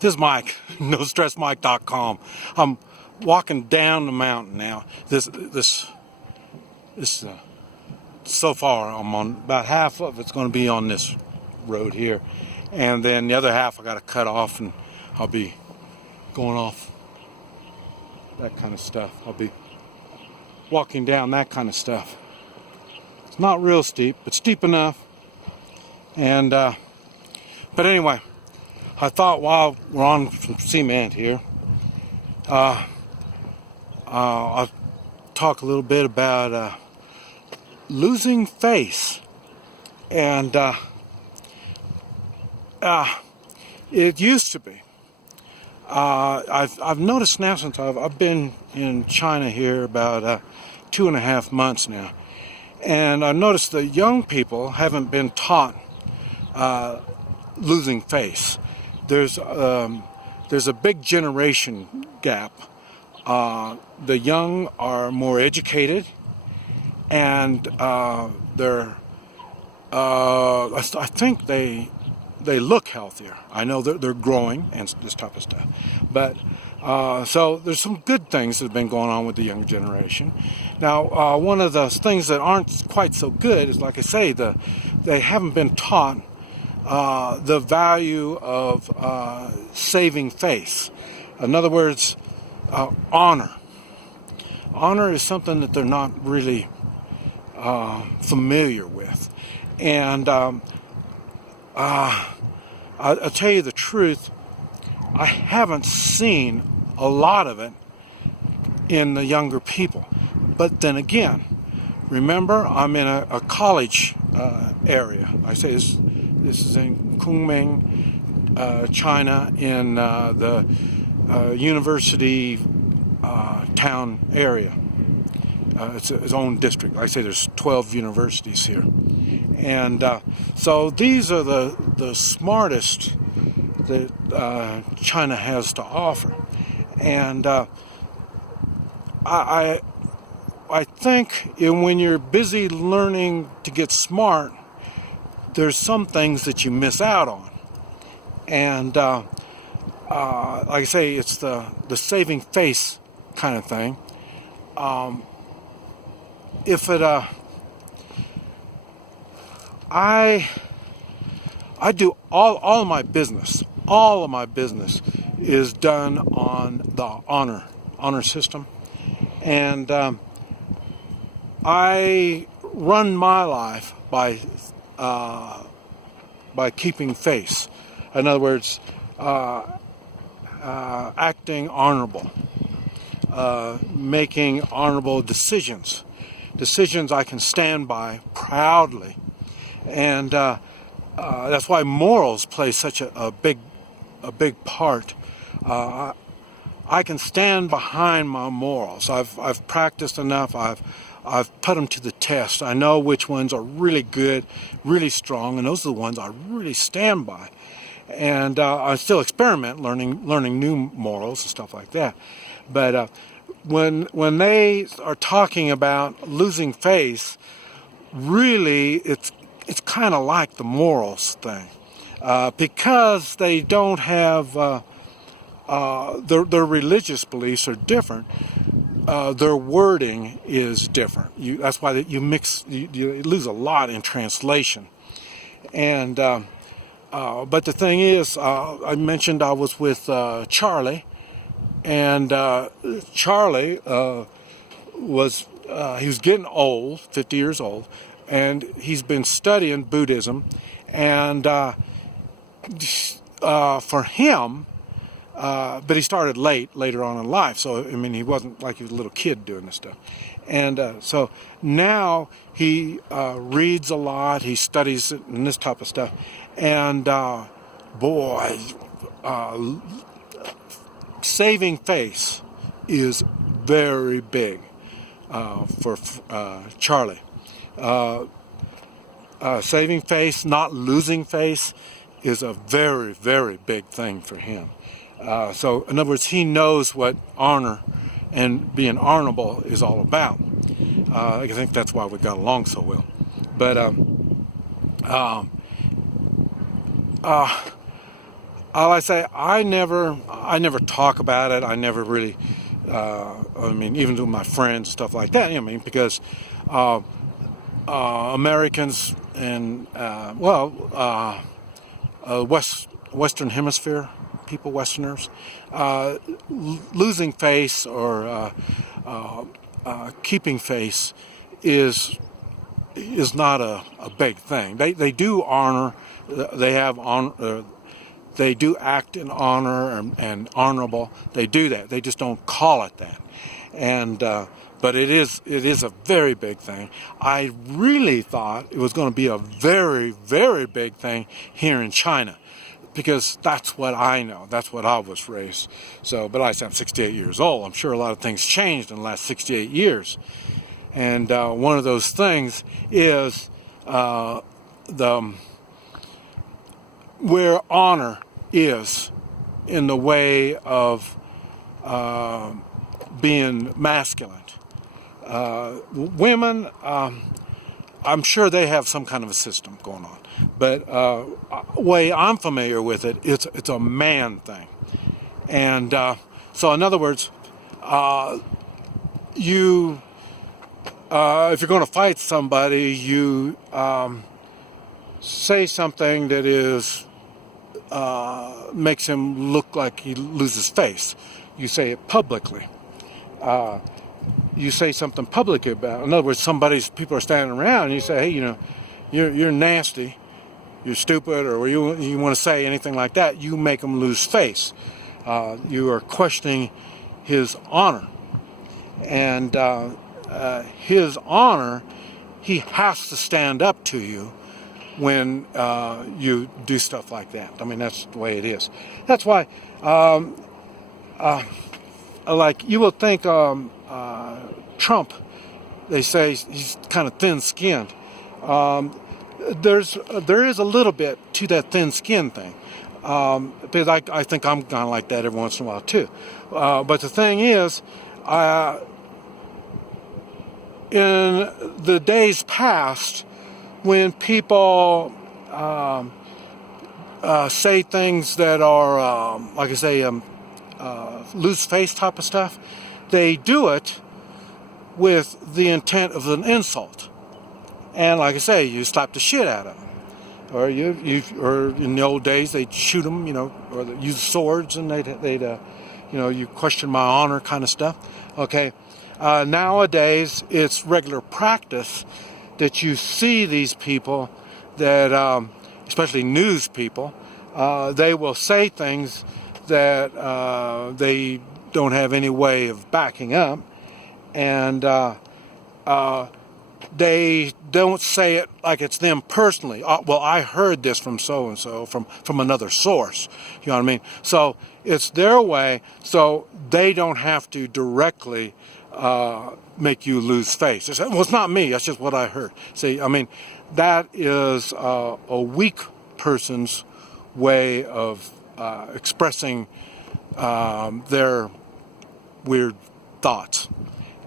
This is Mike, NoStressMike.com. I'm walking down the mountain now. So far, I'm on about half of it's going to be on this road here, and then the other half I got to cut off, and I'll be going off that kind of stuff. I'll be walking down that kind of stuff. It's not real steep, but steep enough. And but anyway, I thought while we're on some cement here, I'll talk a little bit about losing face. And it used to be. I've noticed now since I've been in China here about 2.5 months now, and I've noticed that young people haven't been taught losing face. There's a big generation gap. The young are more educated, and I think they look healthier. I know they're growing and this type of stuff, but so there's some good things that have been going on with the younger generation. Now, one of the things that aren't quite so good is, like I say, they haven't been taught the value of saving face. In other words, honor. Honor is something that they're not really familiar with. And I'll tell you the truth, I haven't seen a lot of it in the younger people. But then again, remember, I'm in a college area. I say this is in Kunming, China, in the university town area. It's its own district. I say there's 12 universities here. And so these are the smartest that China has to offer. And I think when you're busy learning to get smart, there's some things that you miss out on. And like I say, it's the saving face kind of thing. I do all of my business. All of my business is done on the honor system, and I run my life by keeping face. In other words, acting honorable, making honorable decisions I can stand by proudly, and that's why morals play such a big part. I can stand behind my morals. I've practiced enough. I've put them to the test. I know which ones are really good, really strong, and those are the ones I really stand by. And I still experiment, learning new morals and stuff like that. But when they are talking about losing face, really it's kind of like the morals thing, because they don't have their religious beliefs are different. Their wording is different. That's why you lose a lot in translation. And but the thing is, I mentioned I was with Charlie, and Charlie he was getting old, 50 years old, and he's been studying Buddhism, and for him, but he started later on in life, so I mean he wasn't like he was a little kid doing this stuff. And so now he reads a lot, he studies it and this type of stuff, and saving face is very big for Charlie. Saving face, not losing face, is a very, very big thing for him. So in other words, he knows what honor and being honorable is all about. I think that's why we got along so well. But I say I never talk about it. I never really, I mean, even to my friends, stuff like that. I mean, because Americans and Western Hemisphere people, Westerners, losing face or keeping face is not a big thing. They do honor. They have honor. They do act in honor and honorable. They do that. They just don't call it that. And but it is a very big thing. I really thought it was going to be a very, very big thing here in China, because that's what I know. That's what I was raised. So, but I'm 68 years old. I'm sure a lot of things changed in the last 68 years. And one of those things is the where honor is in the way of being masculine. Women, I'm sure they have some kind of a system going on, but way I'm familiar with it, it's a man thing. And so, in other words, you if you're going to fight somebody, you say something that is makes him look like he loses face. You say it publicly. You say something publicly about it. In other words, people are standing around, and you say, hey, you know, you're nasty, you're stupid, or you want to say anything like that. You make him lose face. You are questioning his honor, and his honor, he has to stand up to you when you do stuff like that. I mean, that's the way it is. That's why, like, you will think Trump, they say he's kind of thin-skinned. There is a little bit to that thin-skin thing, because I think I'm kind of like that every once in a while too. But the thing is, in the days past, when people say things that are, like I say, loose face type of stuff, they do it with the intent of an insult. And like I say, you slap the shit out of them. Or or in the old days, they'd shoot them, you know, or they'd use swords, and they'd you know, you question my honor kind of stuff. Okay. Nowadays, it's regular practice that you see these people that, especially news people, they will say things that they don't have any way of backing up, and they don't say it like it's them personally. Well, I heard this from so-and-so, from another source. You know what I mean? So it's their way, so they don't have to directly make you lose face. They say, well, it's not me, that's just what I heard. See, I mean, that is a weak person's way of expressing their weird thoughts.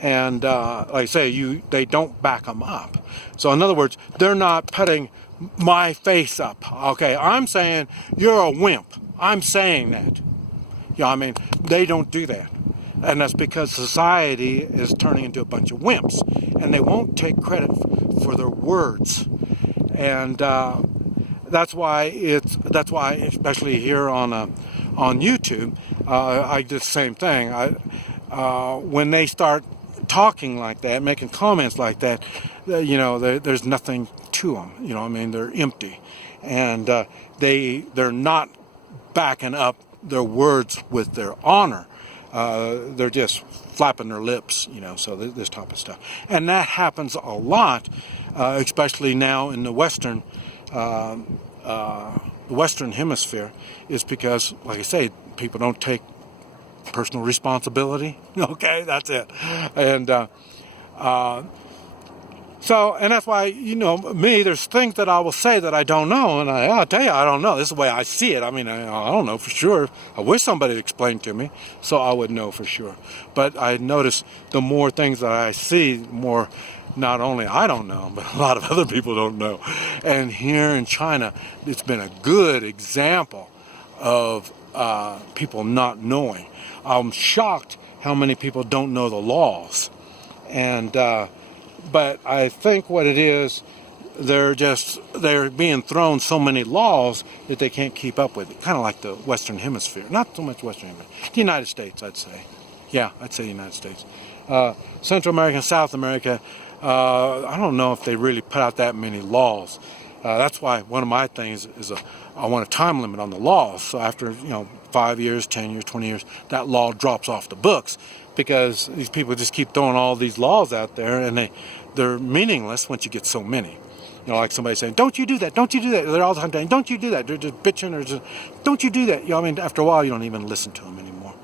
And like I say, they don't back them up. So in other words, they're not putting my face up. Okay, I'm saying you're a wimp. I'm saying that. You know what I mean? They don't do that. And that's because society is turning into a bunch of wimps, and they won't take credit for their words. And that's why especially here on YouTube, I do the same thing. When they start talking like that, making comments like that, you know, there's nothing to them. You know, I mean, they're empty, and they're not backing up their words with their honor. They're just flapping their lips, you know. So this type of stuff, and that happens a lot, especially now in the Western Hemisphere, is because, like I say, people don't take personal responsibility. Okay, that's it. And and that's why, you know, me, there's things that I will say that I don't know, and I'll tell you I don't know. This is the way I see it. I mean, I don't know for sure. I wish somebody would explain to me so I would know for sure. But I notice the more things that I see, the more not only I don't know, but a lot of other people don't know. And here in China, it's been a good example of people not knowing. I'm shocked how many people don't know the laws. And but I think what it is, they're being thrown so many laws that they can't keep up with it. Kind of like the Western Hemisphere. Not so much Western Hemisphere. The United States, I'd say. Yeah, I'd say the United States. Central America and South America, I don't know if they really put out that many laws. That's why one of my things is I want a time limit on the laws. So after 5 years, 10 years, 20 years, that law drops off the books, because these people just keep throwing all these laws out there, and they're meaningless once you get so many. Like somebody saying, "Don't you do that? Don't you do that?" They're all the time saying, "Don't you do that?" They're just bitching or just, "Don't you do that?" After a while, you don't even listen to them anymore.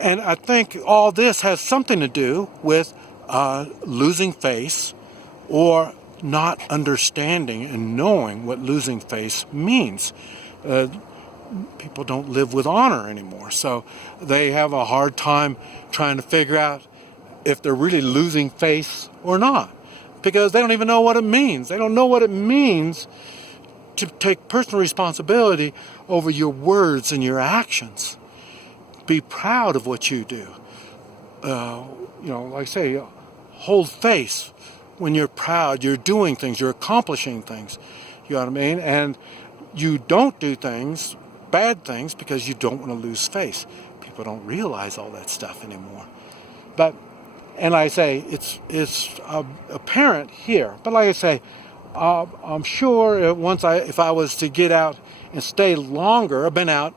And I think all this has something to do with losing face, or not understanding and knowing what losing face means. People don't live with honor anymore, so they have a hard time trying to figure out if they're really losing face or not, because they don't even know what it means. They don't know what it means to take personal responsibility over your words and your actions. Be proud of what you do. Like I say, hold face. When you're proud, you're doing things, you're accomplishing things. You know what I mean? And you don't do things, bad things, because you don't want to lose face. People don't realize all that stuff anymore. And like I say, it's apparent here. But like I say, I'm sure if I was to get out and stay longer, I've been out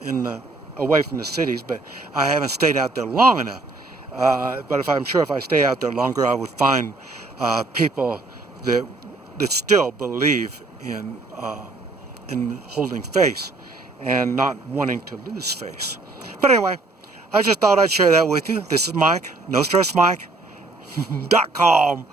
away from the cities, but I haven't stayed out there long enough. But I'm sure if I stay out there longer, I would find people that still believe in holding face and not wanting to lose face. But anyway, I just thought I'd share that with you. This is Mike, NoStressMike.com.